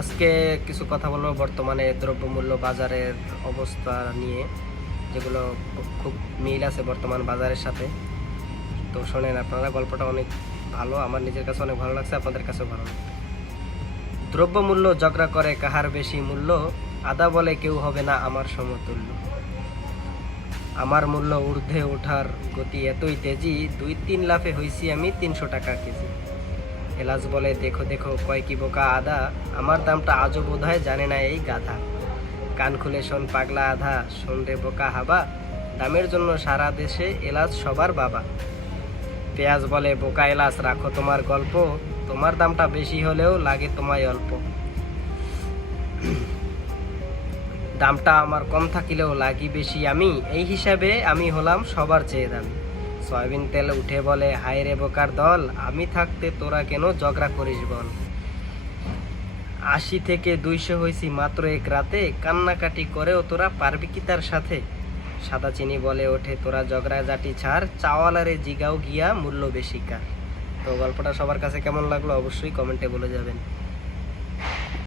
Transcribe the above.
আজকে কিছু কথা বলবো বর্তমানে দ্রব্যমূল্য বাজারের অবস্থা নিয়ে, যেগুলো খুব মিল আছে বর্তমান বাজারের সাথে। তো শোনেন আপনারা, গল্পটা অনেক ভালো, আমার নিজের কাছে অনেক ভালো লাগছে, আপনাদের কাছেও ভালো লাগবে। দ্রব্যমূল্য ঝগড়া করে কাহার বেশি মূল্য, আদা বলে কেউ হবে না আমার সমতুল্য। আমার মূল্য ঊর্ধ্বে ওঠার গতি এতই তেজি, 2-3 লাফে হইছি আমি 300 টাকা কেজি। এলাচ বলে দেখো দেখো কয় কি বোকা আদা, আমার দামটা আজও বোধ হয় জানে না এই গাধা। কান খুলে শোন পাগলা আধা, শোন রে বোকা হাবা, দামের জন্য সারা দেশে এলাচ সবার বাবা। পেঁয়াজ বলে বোকা এলাচ রাখো তোমার গল্প, তোমার দামটা বেশি হলেও লাগে তোমায় অল্প। দামটা আমার কম থাকিলেও লাগি বেশি আমি, এই হিসাবে আমি হলাম সবার চেয়ে দামি। সয়াবিন তেল উঠে বলে হায় রে বোকার দল, আমি থাকতে তোরা কেন ঝগড়া করিস বল। 80 থেকে 200 হয়েছি মাত্র এক রাতে, কান্নাকাটি করেও তোরা পারবি কি তার সাথে। সাদা চিনি বলে ওঠে তোরা ঝগড়া জাটি ছাড়, চাওয়ালারে জিগাও গিয়া মূল্য বেশি কার। তো গল্পটা সবার কাছে কেমন লাগলো অবশ্যই কমেন্টে বলে যাবেন।